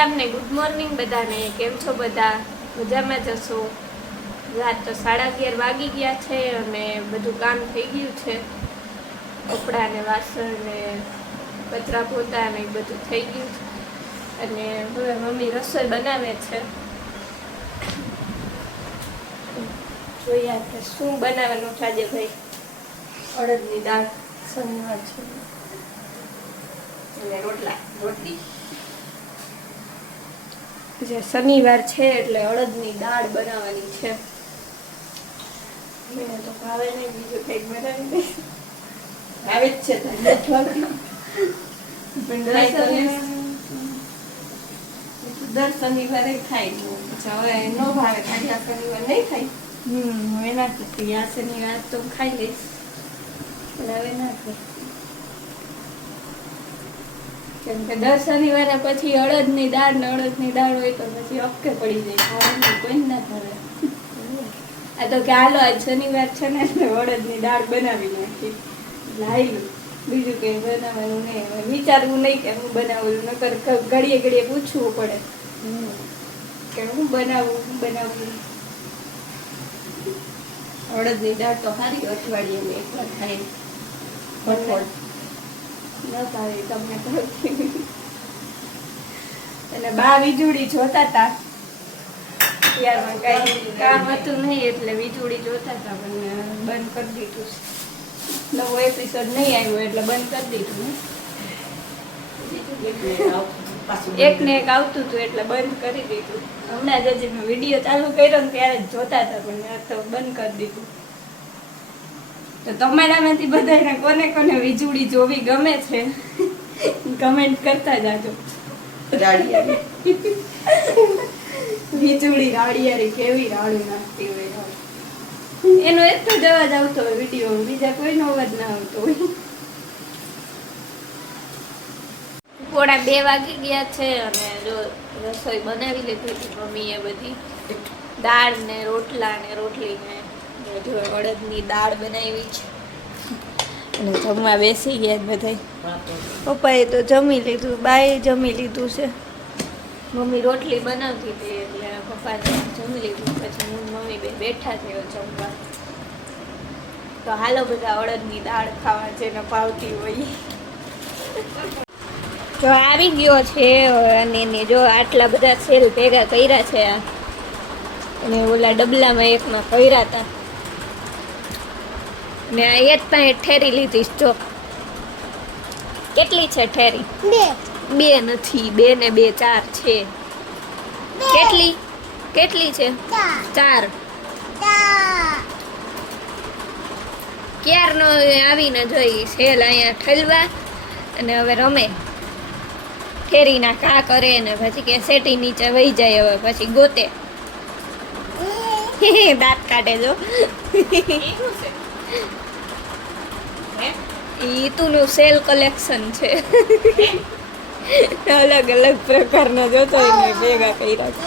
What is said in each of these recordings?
રામ ને good morning બધાને. કેમ છો બધા? મજામાં જશો રાત તો સાડા અગિયાર વાગી ગયા છે અને બધું કામ થઈ ગયું છે. કપડાં ને વાસણ ને કચરા પોતા ને બધું થઈ ગયું છે. અને હવે મમ્મી રસોઈ બનાવે છે. જોઈએ કે શું બનાવવાનું છે ભાઈ? અડદની દાળ, શનિવાર છે. અને રોટલા, રોટલી. જે શનિવાર છે એટલે અડદની દાળ બનાવવાની છે. મને તો ભાવે નહીં બીજું કંઈક બનાવી આવે જ છે તને દર શનિવારે ખાઈ હવે નો ભાવે ખાલી આ શનિવાર નહીં ખાઈ. હમ હવે ના ખાતી આ શનિવાર તો ખાઈ લઈશ. હવે ના ખાઈ કેમ કે દર શનિવારે પછી અડદની દાળ ને અડદની દાળ હોય તો પછી અપકે પડી જાય. ખાવાનું કોઈ ના ભાવે આ તો કે હાલો આજ શનિવાર છે ને અડદની દાળ બનાવી નાખી. એટલે બીજું કંઈ બનાવવાનું નહીં. વિચારવું નહીં કે હું બનાવું નકર ઘડીએ ઘડીએ પૂછવું પડે. કે હું બનાવું હું બનાવું? અડદની દાળ તો સારી અઠવાડિયે એકવાર ખાઈ કઠોળ અને બા વીજળી જોતા હતા કઈ કામ હતું નહીં એટલે વીજળી જોતા હતા પણ બંધ કરી દીધું છે. નવો એપિસોડ નહીં આવ્યો એટલે બંધ કરી દીધું એક ને એક આવતું હતું એટલે બંધ કરી દીધું. હમણાં જ હજી મેં વીડિયો ચાલુ કર્યો ને ત્યારે જ જોતા હતા પણ તો બંધ કરી દીધું. તો તમારામાંથી બધાને કોને કોને વીજળી જોવી ગમે છે? કમેન્ટ કરતા જાજો. વીજળી રાડિયારી કેવી રાડું નાખતી હોય એનો એક જ અવાજ આવતો હોય વીડિયો બીજા કોઈનો અવાજ ના આવતો હોય. પોડા બે વાગી ગયા છે અને જો રસોઈ બનાવી લીધી હતી મમ્મીએ બધી. દાળ ને રોટલા ને રોટલી ને અડદની દાળ બનાવી છે. અને જમવા બેસી ગયા બધા પપ્પાએ તો જમી લીધું, બાએ જમી લીધું છે. મમ્મી રોટલી બનાવતી હતી એટલે પપ્પાને જમી લીધું. પછી હું મમ્મી બે બેઠા થયો જમવા. તો હાલો બધા અડદની દાળ ખાવા જેને ભાવતી હોય. જો આવી ગયો છે અને એને જો આટલા બધા સેલ ભેગા કર્યા છે અને ઓલા ડબલામાં એકમાં કર્યા હતા. ને એ જ પાસે ઠેરી લીધી છે જો. કેટલી છે ઠેરી? બે. નથી બે ને બે ચાર છે. કેટલી? કેટલી છે? ચાર. ક્યારનો આવીને જોઈ સેલ અહીંયા ઠલવા અને હવે રમે. ઠેરીના કા કરે ને પછી કે સેટી નીચે વહી જાય હવે પછી ગોતે. દાંત કાઢે જો? ઈતુનું સેલ કલેક્શન છે. અલગ અલગ પ્રકારના જોતો એને ભેગા કર્યા છે.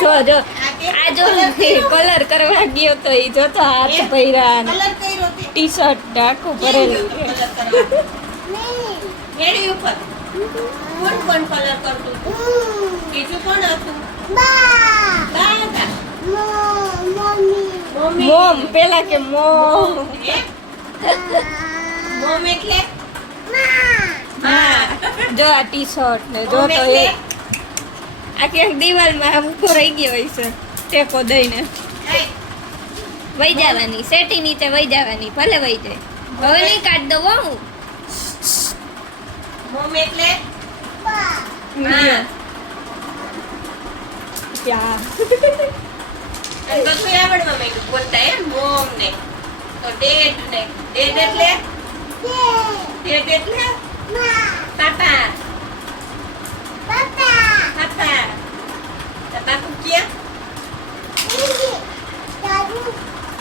જો જો. આ જો કલર કરવા ગયો તો એ જોતો હાથ? પહેર્યા? ટી શર્ટ આખું ભરેલું છે. મેળી ઉપર. કોણ કોણ કલર કરતું બીજું કોણ હતું? બા હતા. મોમ પેલા કે મોમ. મોમ એટલે? જો આ ટી શર્ટ ને જો તો એ. આ ક્યાંક દિવાલમાં આમ ઊભો રહી ગયો હોય છે ટેકો દઈને. વહી જવાની સેટી નીચે વહી જવાની ભલે વહી જાય. હવે નહીં કાઢ દઉં હું મોમ એટલે? હા. ક્યાં અને બધું આવડવા માંડ્યું બોલતા એમ મોમ ને તો ડેડ ને ડેડ એટલે ડેડ એટલે પાપા પાપા તો બાપુ ક્યાં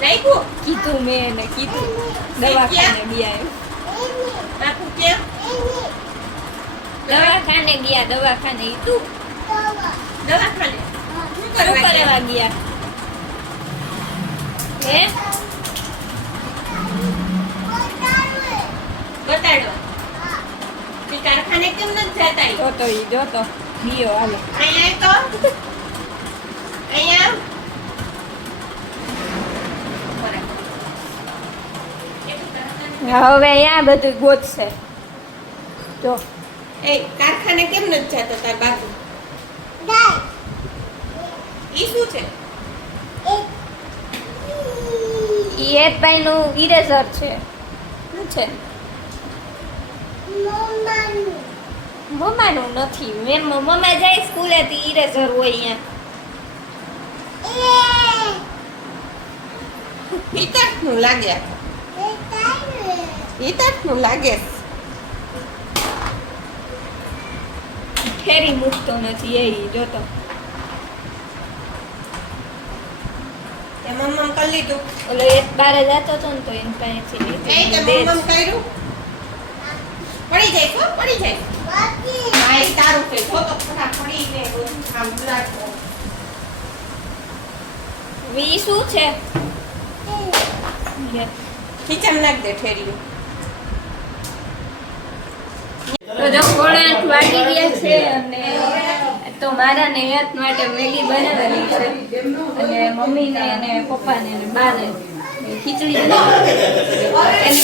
લાગ્યું કીધું મેં એને કીધું દવાખાને ગયા બાપુ ક્યાં દવાખાને ગયા દવાખાને ઈ તું દવાખાને શું શું કરવા કરવા ગયા હે? બતાડો. તે કારખાને કેમ નથી જતા ઈ? જો તો ઈ જો તો ગયો હાલો. અહીંયા તો. અહીંયા હવે અહીંયા બધું ગોતશે. જો. એ કારખાને કેમ નથી જતો તાર બાપુ? ઈ શું છે? એક ભાઈનું ઇરેઝર છે. શું છે? મમ્માનું નથી. મેં મમ્મા જાય સ્કૂલેથી ઇરેઝર હોય અહીંયા. હિતકનું લાગે. હિતકનું લાગે. ફેરી મૂકતો નથી એ જોતો. મમ્મમ કરી લીધું. ઓલો એક બારે જતો હતો ને તો એની પાસેથી એ તે મમ્મમ કર્યું. પડી જાય કો પડી જાય. બાકી એ તારું કે તો ખરા પડી ને આમ ઉલાટો. વી શું છે? કિચન નાખ દે ઠેરી તો જો આઠ વાગી ગયા છે અને તો મારા ને હેત માટે મેગી બનાવેલી છે. અને મમ્મીને અને પપ્પાને અને બાને ખીચડી એને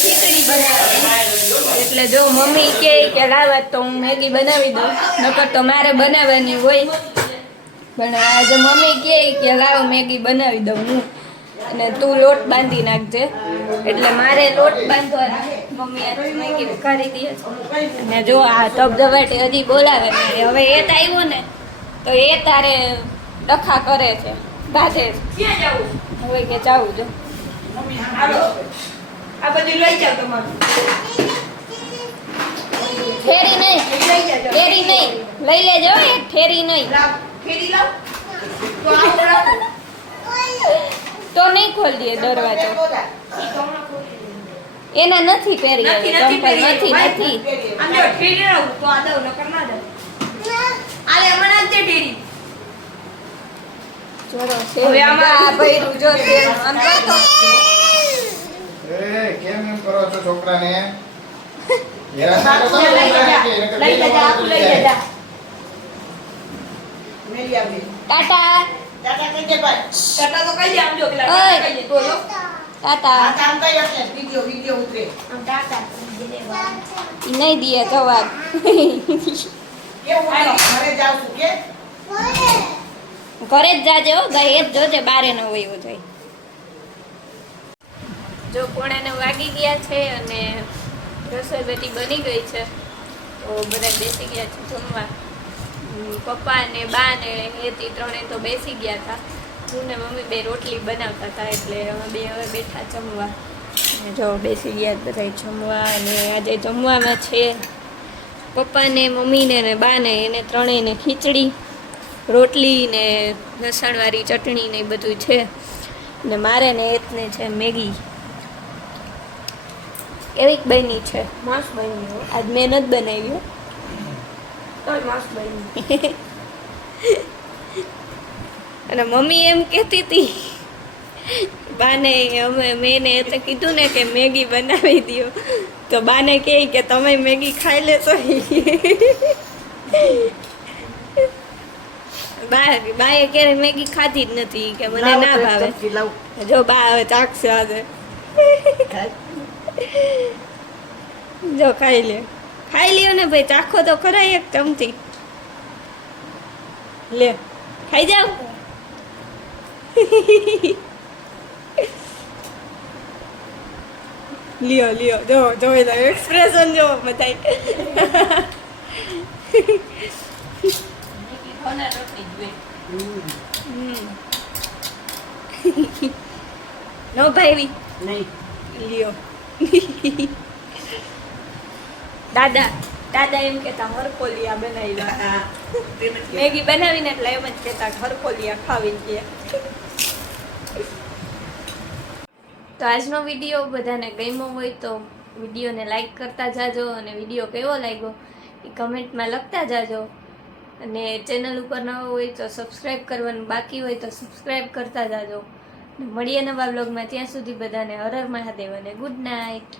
ખીચડી બનાવી એટલે જો મમ્મી કે કે લાવા તો હું મેગી બનાવી દઉં. નકર તો મારે બનાવવાની હોય. પણ આજે મમ્મી કહે કે લાવ મેગી બનાવી દઉં હું. અને તું લોટ બાંધી નાખજે. એટલે મારે લોટ બાંધવાનો મમ્મી કરી દે અને જો આ તબ હજી બોલાવે મારે. હવે એ આવ્યો ને તો એ તારે ડખા કરે છે બાંધે છે. હવે કે જાવું જો. આ બધું લઈ જાવ તમારું. ઠેરી નહીં ઠેરી નહીં. લઈ લેજો એક ઠેરી નહીં. ફેરી લાવ. તો નહીં ખોલી દે દરવાજો. એના નથી પહેરી નથી નથી પહેરી નથી આમ જો ઠેરી રહું તો આ દઉં નકર ના દઉં. આલે હમણાં જ દે જોરો છે. હવે આમાં- આ ભર્યું જો તે આમ કરતો. એ કેમ એમ કરો છો છોકરાને? હેરાન ના લઈ છોકરાને? જજા કે એને કે લઈ બે જજા. ટાટા ટાટા તો કહી દે આમ જો પેલા ટાટા કહી દે બોલો. ટાટા આમ ટાટા નહીં દીએ જવાબ. ઘરે જ જાજે હો ગઈ જ જોજે બારે ન હોય એવું થાય જો પોણાને વાગી ગયા છે અને રસોઈ બધી બની ગઈ છે તો બધા બેસી ગયા છે જમવા. પપ્પા ને બા ને હેતી ત્રણે તો બેસી ગયા હતા હું ને મમ્મી બે રોટલી બનાવતા હતા એટલે અમે બે હવે બેઠા જમવા. જો બેસી ગયા બધા જમવા અને આજે જમવામાં છે પપ્પાને મમ્મીને ને બાને એને ત્રણેયને ખીચડી રોટલી ને લસણવાળી ચટણી ને એ બધું છે. ને મારે ને એતને છે મેગી. એવી બની છે. મસ્ત બની આજ મેં નથી બનાવી હો. મસ્ત બની અને મમ્મી એમ કહેતી હતી બાને અમે મેં ને તો કીધું ને કે મેગી બનાવી દો તો બાને કહે કે તમે મેગી ખાઈ લેશો. બા બાએ ક્યારે મેગી ખાધી જ નથી કે મને ના ભાવે. જો બા હવે ચાખશે આજે. જો ખાઈ લે. ખાઈ લ્યો ને ભાઈ ચાખો તો ખરા એક ચમચી. લે ખાઈ જાવ લ્યો લ્યો જો જોઈ લો એક્સપ્રેશન જો બધાય. નો ભાઈ નહીં. લ્યો. દાદા દાદા એમ કેતા હરકોલિયા બનાવ્યા. હા તેમ જ કે. મેગી બનાવીને એટલે એમ જ કેતા હરકોલિયા ખાવી કે તો આજનો વીડિયો બધાને ગમ્યો હોય તો વિડીયોને લાઈક કરતા જાજો અને વીડિયો કેવો લાગ્યો એ કમેન્ટમાં લખતા જાજો. અને ચેનલ ઉપર નવો હોય તો સબસ્ક્રાઈબ કરવાનું બાકી હોય તો સબસ્ક્રાઈબ કરતા જાજો. મળીએ નવા બ્લોગમાં ત્યાં સુધી બધાને હરર હર મહાદેવ અને ગુડ નાઇટ.